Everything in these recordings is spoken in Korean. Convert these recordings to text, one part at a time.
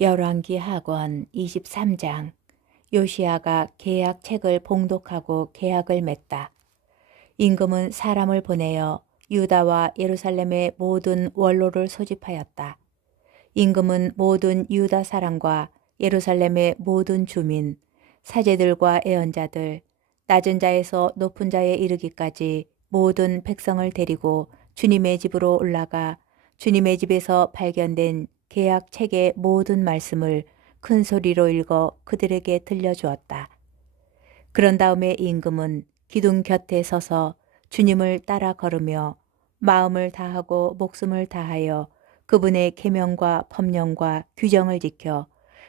열왕기 하권 23장. 요시야가 계약책을 봉독하고 계약을 맺다. 임금은 사람을 보내어 유다와 예루살렘의 모든 원로를 소집하였다. 임금은 모든 유다 사람과 예루살렘의 모든 주민, 사제들과 애언자들, 낮은 자에서 높은 자에 이르기까지 모든 백성을 데리고 주님의 집으로 올라가 주님의 집에서 발견된 계약 책의 모든 말씀을 큰 소리로 읽어 그들에게 들려주었다. 그런 다음에 임금은 기둥 곁에 서서 주님을 따라 걸으며 마음을 다하고 목숨을 다하여 그분의 계명과 법령과 규정을 지켜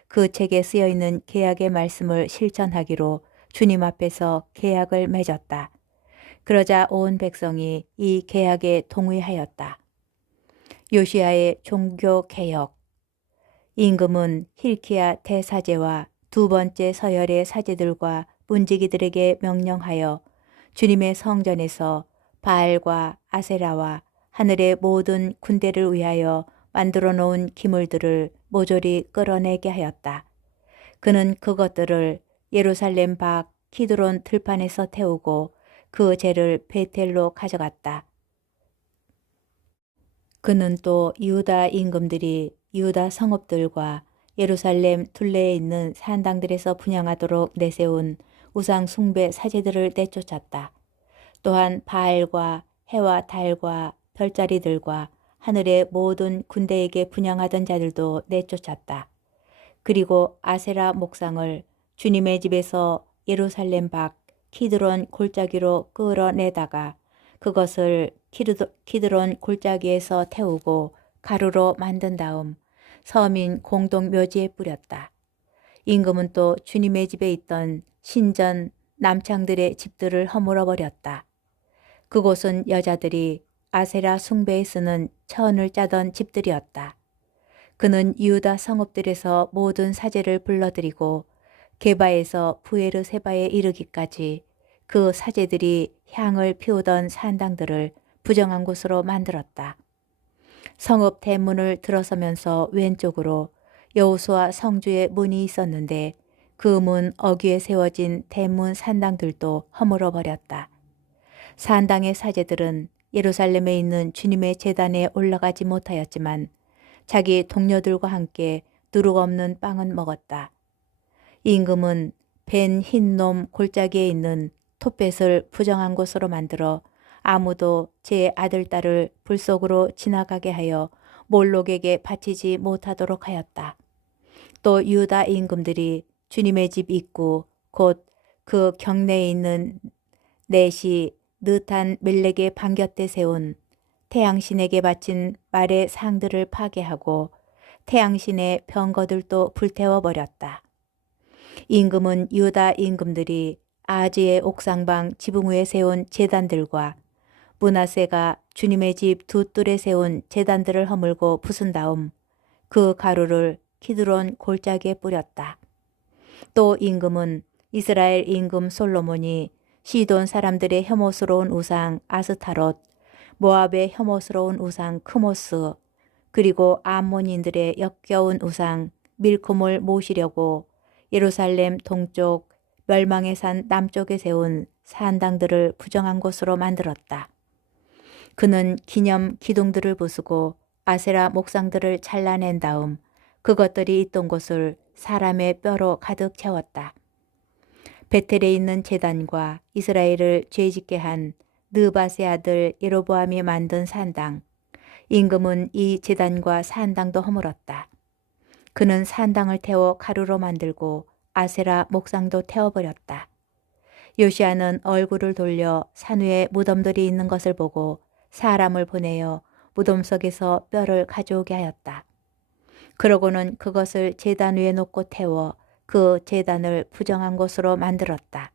그 책에 쓰여 있는 계약의 말씀을 실천하기로 주님 앞에서 계약을 맺었다. 그러자 온 백성이 이 계약에 동의하였다. 요시야의 종교 개혁. 임금은 힐키야 대사제와 두 번째 서열의 사제들과 문지기들에게 명령하여 주님의 성전에서 바알과 아세라와 하늘의 모든 군대를 위하여 만들어 놓은 기물들을 모조리 끌어내게 하였다. 그는 그것들을 예루살렘 밖 키드론 들판에서 태우고 그 재를 베텔로 가져갔다. 그는 또 유다 임금들이 유다 성읍들과 예루살렘 둘레에 있는 산당들에서 분향하도록 내세운 우상 숭배 사제들을 내쫓았다. 또한 바알과 해와 달과 별자리들과 하늘의 모든 군대에게 분향하던 자들도 내쫓았다. 그리고 아세라 목상을 주님의 집에서 예루살렘 밖 키드론 골짜기로 끌어내다가 그것을 키드론 골짜기에서 태우고 가루로 만든 다음 서민 공동 묘지에 뿌렸다. 임금은 또 주님의 집에 있던 신전 남창들의 집들을 허물어 버렸다. 그곳은 여자들이 아세라 숭배에 쓰는 천을 짜던 집들이었다. 그는 유다 성읍들에서 모든 사제를 불러들이고 게바에서 부에르세바에 이르기까지 그 사제들이 향을 피우던 산당들을 부정한 곳으로 만들었다. 성읍 대문을 들어서면서 왼쪽으로 여호수아 성주의 문이 있었는데 그 문 어귀에 세워진 대문 산당들도 허물어 버렸다. 산당의 사제들은 예루살렘에 있는 주님의 제단에 올라가지 못하였지만 자기 동료들과 함께 누룩 없는 빵은 먹었다. 임금은 벤 흰놈 골짜기에 있는 톳벳을 부정한 곳으로 만들어 아무도 제 아들 딸을 불 속으로 지나가게 하여 몰록에게 바치지 못하도록 하였다. 또 유다 임금들이 주님의 집 입구 곧 그 경내에 있는 넷이 느탄 멜렉의 방 곁에 세운 태양신에게 바친 말의 상들을 파괴하고 태양신의 병거들도 불태워 버렸다. 임금은 유다 임금들이 아지의 옥상방 지붕 위에 세운 제단들과 므낫세가 주님의 집 두 뜰에 세운 제단들을 허물고 부순 다음 그 가루를 키드론 골짜기에 뿌렸다. 또 임금은 이스라엘 임금 솔로몬이 시돈 사람들의 혐오스러운 우상 아스타롯, 모압의 혐오스러운 우상 크모스, 그리고 암몬인들의 역겨운 우상 밀콤을 모시려고 예루살렘 동쪽 멸망의 산 남쪽에 세운 산당들을 부정한 곳으로 만들었다. 그는 기념 기둥들을 부수고 아세라 목상들을 잘라낸 다음 그것들이 있던 곳을 사람의 뼈로 가득 채웠다. 베텔에 있는 제단과 이스라엘을 죄짓게 한 느바세 아들 예로보암이 만든 산당, 임금은 이 제단과 산당도 허물었다. 그는 산당을 태워 가루로 만들고 아세라 목상도 태워버렸다. 요시야는 얼굴을 돌려 산 위에 무덤들이 있는 것을 보고 사람을 보내어 무덤 속에서 뼈를 가져오게 하였다. 그러고는 그것을 제단 위에 놓고 태워 그 제단을 부정한 곳으로 만들었다.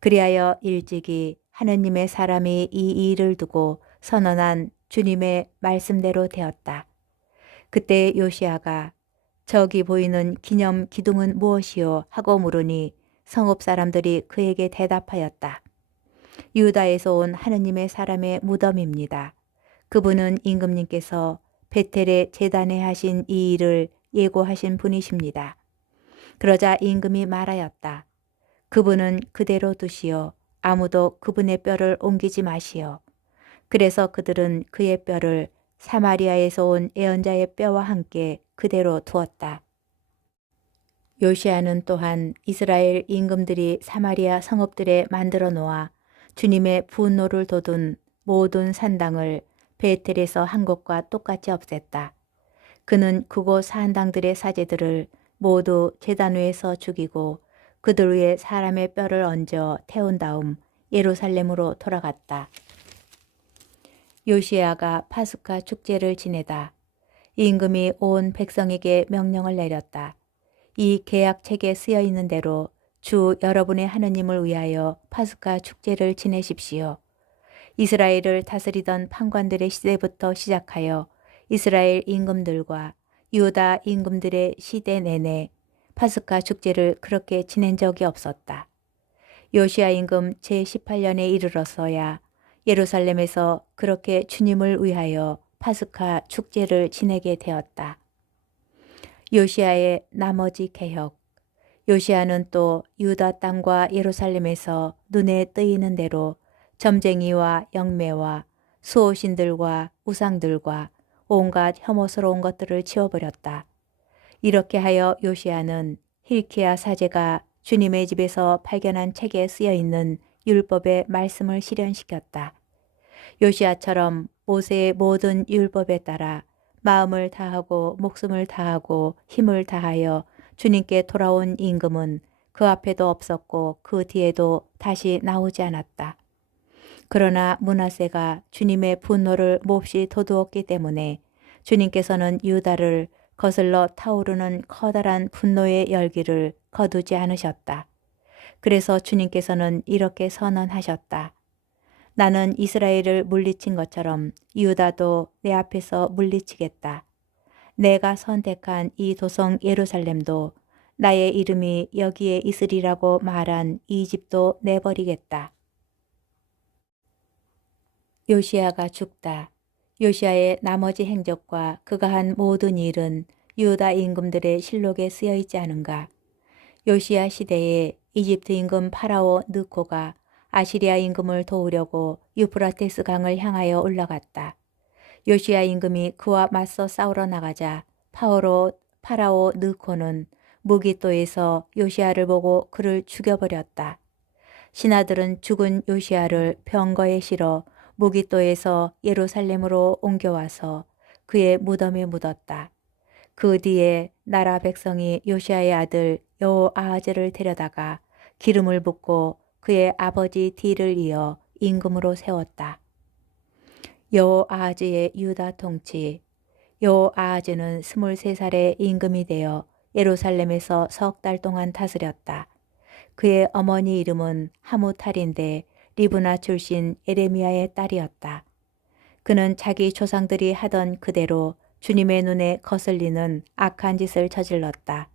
그리하여 일찍이 하느님의 사람이 이 일을 두고 선언한 주님의 말씀대로 되었다. 그때 요시야가 저기 보이는 기념 기둥은 무엇이요? 하고 물으니 성읍 사람들이 그에게 대답하였다. 유다에서 온 하느님의 사람의 무덤입니다. 그분은 임금님께서 베텔의 제단에 하신 이 일을 예고하신 분이십니다. 그러자 임금이 말하였다. 그분은 그대로 두시오. 아무도 그분의 뼈를 옮기지 마시오. 그래서 그들은 그의 뼈를 사마리아에서 온 예언자의 뼈와 함께 그대로 두었다. 요시아는 또한 이스라엘 임금들이 사마리아 성읍들에 만들어 놓아 주님의 분노를 돋운 모든 산당을 베텔에서 한 곳과 똑같이 없앴다. 그는 그곳 산당들의 사제들을 모두 제단 위에서 죽이고 그들 위에 사람의 뼈를 얹어 태운 다음 예루살렘으로 돌아갔다. 요시아가 파수카 축제를 지내다 임금이 온 백성에게 명령을 내렸다. 이 계약책에 쓰여 있는 대로 주 여러분의 하느님을 위하여 파수카 축제를 지내십시오. 이스라엘을 다스리던 판관들의 시대부터 시작하여 이스라엘 임금들과 유다 임금들의 시대 내내 파스카 축제를 그렇게 지낸 적이 없었다. 요시아 임금 제18년에 이르러서야 예루살렘에서 그렇게 주님을 위하여 파스카 축제를 지내게 되었다. 요시아의 나머지 개혁. 요시아는 또 유다 땅과 예루살렘에서 눈에 뜨이는 대로 점쟁이와 영매와 수호신들과 우상들과 온갖 혐오스러운 것들을 치워버렸다. 이렇게 하여 요시아는 힐키야 사제가 주님의 집에서 발견한 책에 쓰여 있는 율법의 말씀을 실현시켰다. 요시아처럼 모세의 모든 율법에 따라 마음을 다하고 목숨을 다하고 힘을 다하여 주님께 돌아온 임금은 그 앞에도 없었고 그 뒤에도 다시 나오지 않았다. 그러나 므낫세가 주님의 분노를 몹시 돋우었기 때문에 주님께서는 유다를 거슬러 타오르는 커다란 분노의 열기를 거두지 않으셨다. 그래서 주님께서는 이렇게 선언하셨다. 나는 이스라엘을 물리친 것처럼 유다도 내 앞에서 물리치겠다. 내가 선택한 이 도성 예루살렘도 나의 이름이 여기에 있으리라고 말한 이 집도 내버리겠다. 요시아가 죽다. 요시아의 나머지 행적과 그가 한 모든 일은 유다 임금들의 실록에 쓰여 있지 않은가. 요시아 시대에 이집트 임금 파라오 느코가 아시리아 임금을 도우려고 유프라테스 강을 향하여 올라갔다. 요시아 임금이 그와 맞서 싸우러 나가자 파라오 느코는 무기또에서 요시아를 보고 그를 죽여버렸다. 신하들은 죽은 요시아를 병거에 실어 무기또에서 예루살렘으로 옮겨와서 그의 무덤에 묻었다. 그 뒤에 나라 백성이 요시아의 아들 여호아하즈를 데려다가 기름을 붓고 그의 아버지 딜을 이어 임금으로 세웠다. 여호아하즈의 유다 통치. 여호아하즈는 23살에 임금이 되어 예루살렘에서 석 달 동안 다스렸다. 그의 어머니 이름은 하무탈인데 리브나 출신 에레미야의 딸이었다. 그는 자기 조상들이 하던 그대로 주님의 눈에 거슬리는 악한 짓을 저질렀다.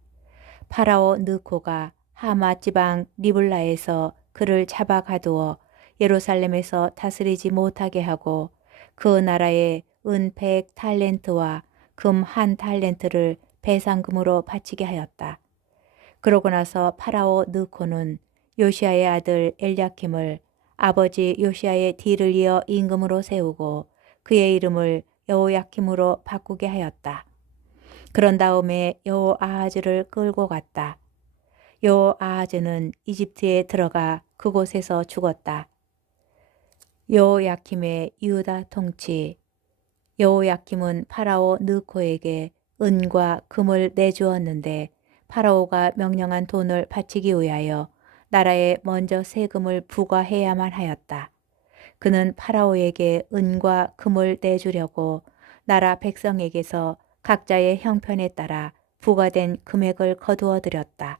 파라오 느코가 하마 지방 리블라에서 그를 잡아 가두어 예루살렘에서 다스리지 못하게 하고 그 나라에 은 100탈렌트와 금 1탈렌트를 배상금으로 바치게 하였다. 그러고 나서 파라오 느코는 요시아의 아들 엘야킴을 아버지 요시아의 뒤를 이어 임금으로 세우고 그의 이름을 여호야킴으로 바꾸게 하였다. 그런 다음에 여호아하즈를 끌고 갔다. 여호아하즈는 이집트에 들어가 그곳에서 죽었다. 여호야킴의 유다 통치. 여호야킴은 파라오 느코에게 은과 금을 내주었는데 파라오가 명령한 돈을 바치기 위하여 나라에 먼저 세금을 부과해야만 하였다. 그는 파라오에게 은과 금을 내주려고 나라 백성에게서 각자의 형편에 따라 부과된 금액을 거두어 드렸다.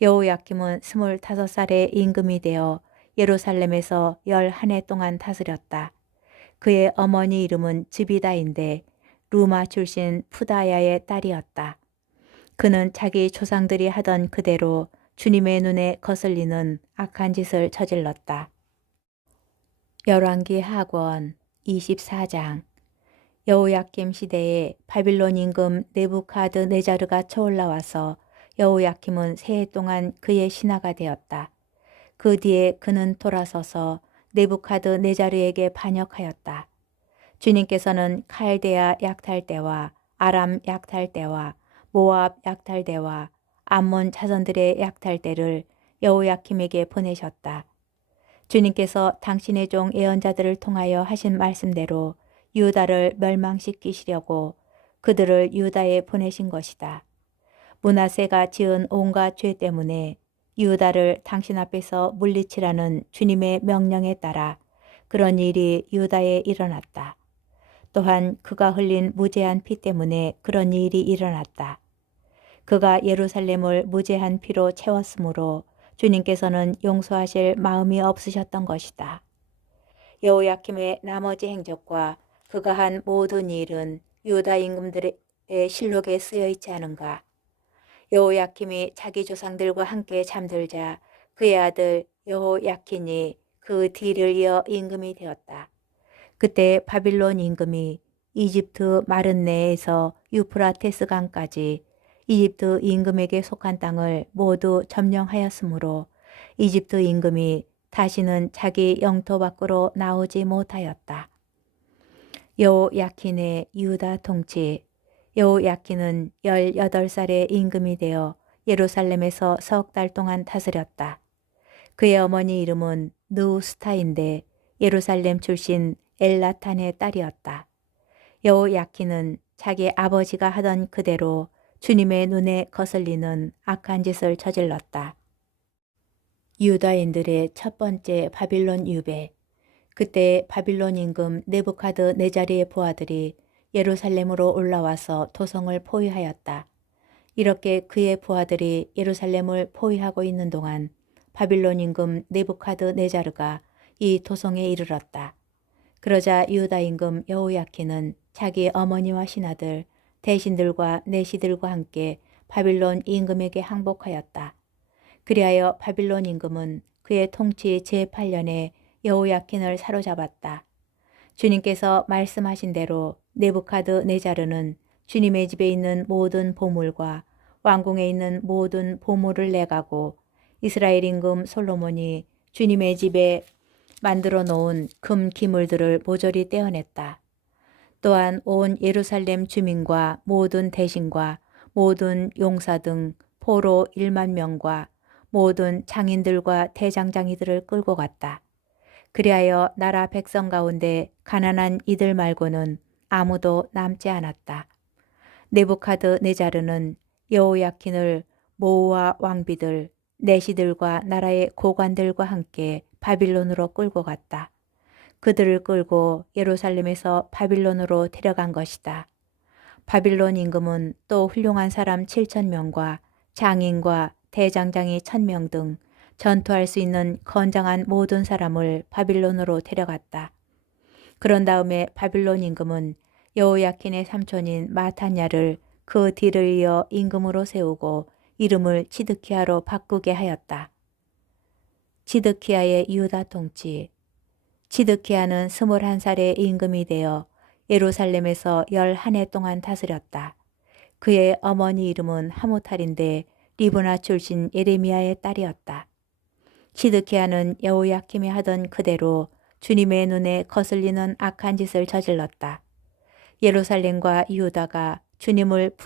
여호야킴은 25살에 임금이 되어 예루살렘에서 11해 동안 다스렸다. 그의 어머니 이름은 즈비다인데 루마 출신 푸다야의 딸이었다. 그는 자기 조상들이 하던 그대로 주님의 눈에 거슬리는 악한 짓을 저질렀다. 열왕기 하권 24장. 여호야김 시대에 바빌론 임금 느부갓네자르가 쳐올라와서 여호야김은 세 해 동안 그의 신하가 되었다. 그 뒤에 그는 돌아서서 느부갓네자르에게 반역하였다. 주님께서는 칼데아 약탈 때와 아람 약탈 때와 모압 약탈 때와 암몬 자손들의 약탈 때를 여호야김에게 보내셨다. 주님께서 당신의 종 예언자들을 통하여 하신 말씀대로 유다를 멸망시키시려고 그들을 유다에 보내신 것이다. 므낫세가 지은 온갖 죄 때문에 유다를 당신 앞에서 물리치라는 주님의 명령에 따라 그런 일이 유다에 일어났다. 또한 그가 흘린 무죄한 피 때문에 그런 일이 일어났다. 그가 예루살렘을 무죄한 피로 채웠으므로 주님께서는 용서하실 마음이 없으셨던 것이다. 여호야김의 나머지 행적과 그가 한 모든 일은 유다 임금들의 실록에 쓰여 있지 않은가. 여호야김이 자기 조상들과 함께 잠들자 그의 아들 여호야킨이 그 뒤를 이어 임금이 되었다. 그때 바빌론 임금이 이집트 마른 내에서 유프라테스 강까지 이집트 임금에게 속한 땅을 모두 점령하였으므로 이집트 임금이 다시는 자기 영토 밖으로 나오지 못하였다. 여호야킨의 유다 통치. 여호야킨은 18살의 임금이 되어 예루살렘에서 석 달 동안 다스렸다. 그의 어머니 이름은 느우스타인데 예루살렘 출신 엘나탄의 딸이었다. 여호야킨은 자기 아버지가 하던 그대로 주님의 눈에 거슬리는 악한 짓을 저질렀다. 유다인들의 첫 번째 바빌론 유배. 그때 바빌론 임금 느부갓네자르의 부하들이 예루살렘으로 올라와서 도성을 포위하였다. 이렇게 그의 부하들이 예루살렘을 포위하고 있는 동안 바빌론 임금 느부갓네자르가 이 도성에 이르렀다. 그러자 유다 임금 여호야킨은 자기 어머니와 신하들, 대신들과 내시들과 함께 바빌론 임금에게 항복하였다. 그리하여 바빌론 임금은 그의 통치 제8년에 여호야킨을 사로잡았다. 주님께서 말씀하신 대로 느부갓네자르는 주님의 집에 있는 모든 보물과 왕궁에 있는 모든 보물을 내가고 이스라엘 임금 솔로몬이 주님의 집에 만들어 놓은 금 기물들을 모조리 떼어냈다. 또한 온 예루살렘 주민과 모든 대신과 모든 용사 등 포로 1만 명과 모든 장인들과 대장장이들을 끌고 갔다. 그리하여 나라 백성 가운데 가난한 이들 말고는 아무도 남지 않았다. 느부갓네자르는 여호야킨을 모우와 왕비들, 내시들과 나라의 고관들과 함께 바빌론으로 끌고 갔다. 그들을 끌고 예루살렘에서 바빌론으로 데려간 것이다. 바빌론 임금은 또 훌륭한 사람 7,000명과 장인과 대장장이 1,000명 등 전투할 수 있는 건장한 모든 사람을 바빌론으로 데려갔다. 그런 다음에 바빌론 임금은 여호야킨의 삼촌인 마탄야를 그 뒤를 이어 임금으로 세우고 이름을 치드키야로 바꾸게 하였다. 치드키야의 유다 통치. 치드키야는 21살의 임금이 되어 예루살렘에서 11해 동안 다스렸다. 그의 어머니 이름은 하무탈인데 리브나 출신 예레미야의 딸이었다. 치드키야는 여호야김이 하던 그대로 주님의 눈에 거슬리는 악한 짓을 저질렀다. 예루살렘과 유다가 주님을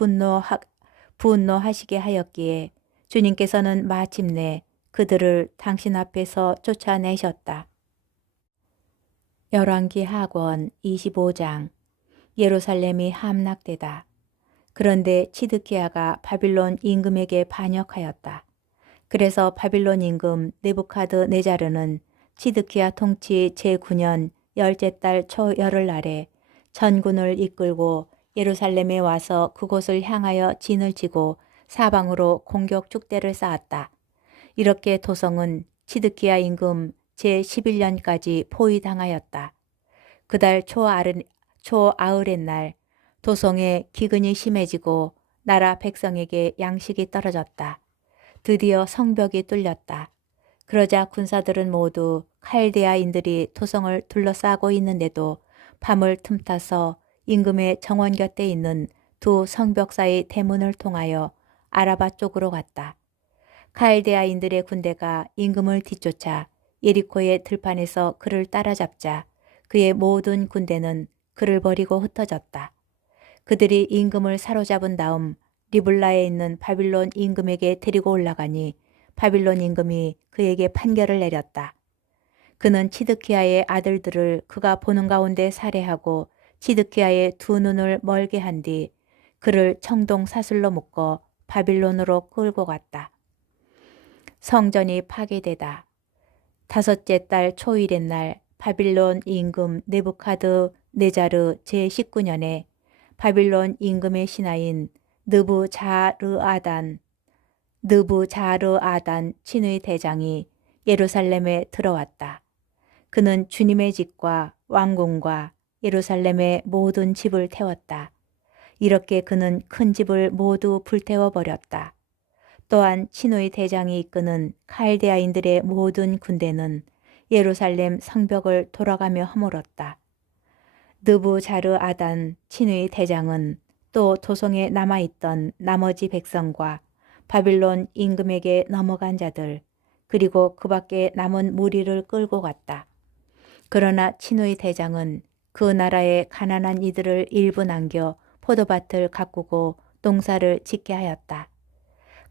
분노하시게 하였기에 주님께서는 마침내 그들을 당신 앞에서 쫓아내셨다. 열왕기 하권 25장. 예루살렘이 함락되다. 그런데 치드키야가 바빌론 임금에게 반역하였다. 그래서 바빌론 임금 느부갓네자르는 치드키야 통치 제9년 10째 달 초 열흘날에 전군을 이끌고 예루살렘에 와서 그곳을 향하여 진을 치고 사방으로 공격 축대를 쌓았다. 이렇게 도성은 치드키야 임금 제11년까지 포위당하였다. 그달 초아흐렛날 도성에 기근이 심해지고 나라 백성에게 양식이 떨어졌다. 드디어 성벽이 뚫렸다. 그러자 군사들은 모두 칼데아인들이 도성을 둘러싸고 있는데도 밤을 틈타서 임금의 정원 곁에 있는 두 성벽 사이 대문을 통하여 아라바 쪽으로 갔다. 칼데아인들의 군대가 임금을 뒤쫓아 예리코의 들판에서 그를 따라잡자 그의 모든 군대는 그를 버리고 흩어졌다. 그들이 임금을 사로잡은 다음 리블라에 있는 바빌론 임금에게 데리고 올라가니 바빌론 임금이 그에게 판결을 내렸다. 그는 치드키야의 아들들을 그가 보는 가운데 살해하고 치드키야의 두 눈을 멀게 한 뒤 그를 청동 사슬로 묶어 바빌론으로 끌고 갔다. 성전이 파괴되다. 다섯째 달 초일의 날 바빌론 임금 네부카드 네자르 제19년에 바빌론 임금의 신하인 느부자르아단 친의 대장이 예루살렘에 들어왔다. 그는 주님의 집과 왕궁과 예루살렘의 모든 집을 태웠다. 이렇게 그는 큰 집을 모두 불태워 버렸다. 또한 친의 대장이 이끄는 칼데아인들의 모든 군대는 예루살렘 성벽을 돌아가며 허물었다. 느부자르아단 친의 대장은 또 도성에 남아있던 나머지 백성과 바빌론 임금에게 넘어간 자들 그리고 그 밖에 남은 무리를 끌고 갔다. 그러나 친의 대장은 그 나라의 가난한 이들을 일부 남겨 포도밭을 가꾸고 농사를 짓게 하였다.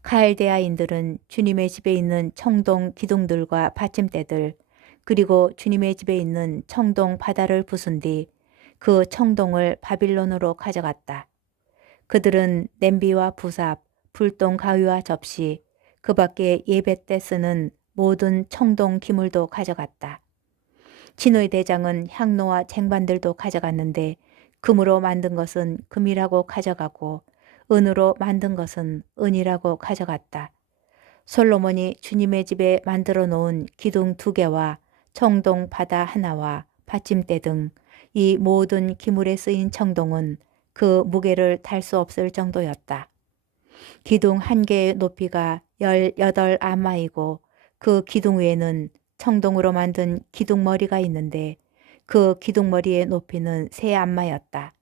칼데아인들은 주님의 집에 있는 청동 기둥들과 받침대들 그리고 주님의 집에 있는 청동 바다를 부순 뒤 그 청동을 바빌론으로 가져갔다. 그들은 냄비와 부삽, 불똥 가위와 접시, 그 밖에 예배 때 쓰는 모든 청동 기물도 가져갔다. 친의 대장은 향로와 쟁반들도 가져갔는데 금으로 만든 것은 금이라고 가져가고 은으로 만든 것은 은이라고 가져갔다. 솔로몬이 주님의 집에 만들어 놓은 기둥 2개와 청동 바다 하나와 받침대 등 이 모든 기물에 쓰인 청동은 그 무게를 달 수 없을 정도였다. 기둥 1개의 높이가 18아마이고 그 기둥 위에는 청동으로 만든 기둥머리가 있는데 그 기둥머리의 높이는 3안마였다.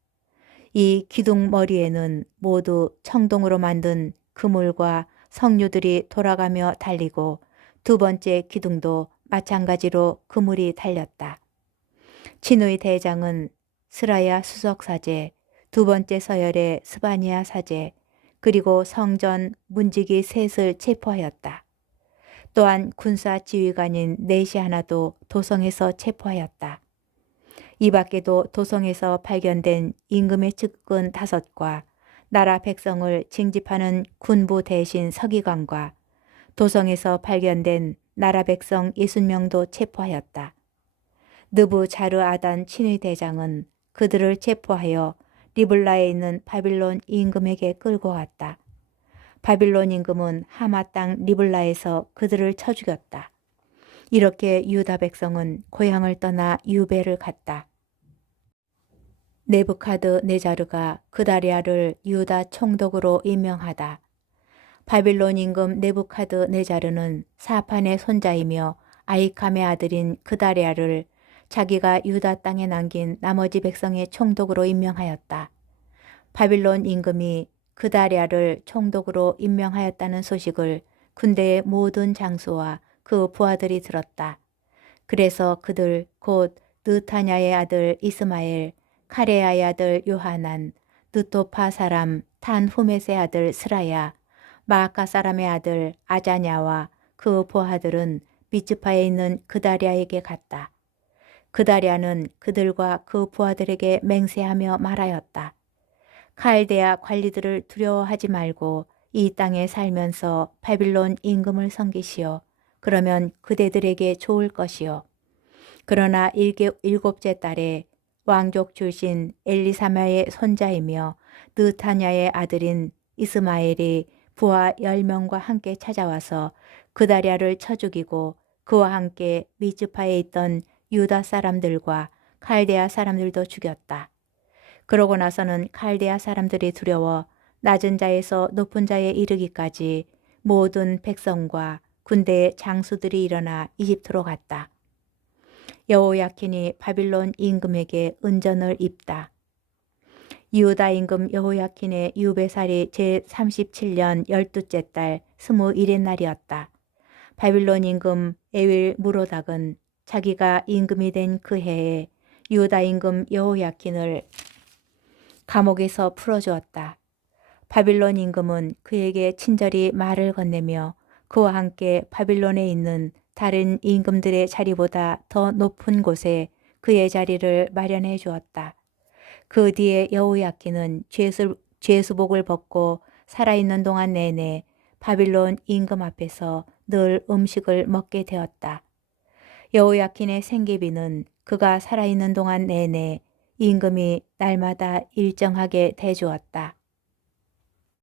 이 기둥머리에는 모두 청동으로 만든 그물과 석류들이 돌아가며 달리고 두 번째 기둥도 마찬가지로 그물이 달렸다. 친의 대장은 스라야 수석사제, 두 번째 서열의 스바니아 사제, 그리고 성전 문지기 셋을 체포하였다. 또한 군사 지휘관인 넷이 하나도 도성에서 체포하였다. 이 밖에도 도성에서 발견된 임금의 측근 5과 나라 백성을 징집하는 군부 대신 서기관과 도성에서 발견된 나라 백성 60명도 체포하였다. 느부자르아단 친위 대장은 그들을 체포하여 리블라에 있는 바빌론 임금에게 끌고 갔다. 바빌론 임금은 하마 땅 리블라에서 그들을 쳐 죽였다. 이렇게 유다 백성은 고향을 떠나 유배를 갔다. 네부카드네자르가 그다리아를 유다 총독으로 임명하다. 바빌론 임금 네부카드네자르는 사판의 손자이며 아이캄의 아들인 그다리아를 자기가 유다 땅에 남긴 나머지 백성의 총독으로 임명하였다. 바빌론 임금이 그다리아를 총독으로 임명하였다는 소식을 군대의 모든 장수와 그 부하들이 들었다. 그래서 그들 곧 느타냐의 아들 이스마엘, 카레아의 아들 요하난, 느토파 사람 탄후мет의 아들 스라야, 마아카 사람의 아들 아자냐와 그 부하들은 미츠파에 있는 그다리아에게 갔다. 그다리아는 그들과 그 부하들에게 맹세하며 말하였다. 칼데아 관리들을 두려워하지 말고 이 땅에 살면서 바빌론 임금을 섬기시오. 그러면 그대들에게 좋을 것이요. 그러나 일곱째 달에 왕족 출신 엘리사마의 손자이며 느타냐의 아들인 이스마엘이 부하 10명과 함께 찾아와서 그다리아를 쳐 죽이고 그와 함께 미츠파에 있던 유다 사람들과 칼데아 사람들도 죽였다. 그러고 나서는 칼데아 사람들이 두려워 낮은 자에서 높은 자에 이르기까지 모든 백성과 군대의 장수들이 일어나 이집트로 갔다. 여호야킨이 바빌론 임금에게 은전을 입다. 유다 임금 여호야킨의 유배살이 제37년 12째 달 21의 날이었다. 바빌론 임금 에윌 무로닥은 자기가 임금이 된 그 해에 유다 임금 여호야킨을 감옥에서 풀어주었다. 바빌론 임금은 그에게 친절히 말을 건네며 그와 함께 바빌론에 있는 다른 임금들의 자리보다 더 높은 곳에 그의 자리를 마련해 주었다. 그 뒤에 여호야킨은 죄수복을 벗고 살아있는 동안 내내 바빌론 임금 앞에서 늘 음식을 먹게 되었다. 여호야킨의 생계비는 그가 살아있는 동안 내내 임금이 날마다 일정하게 대주었다.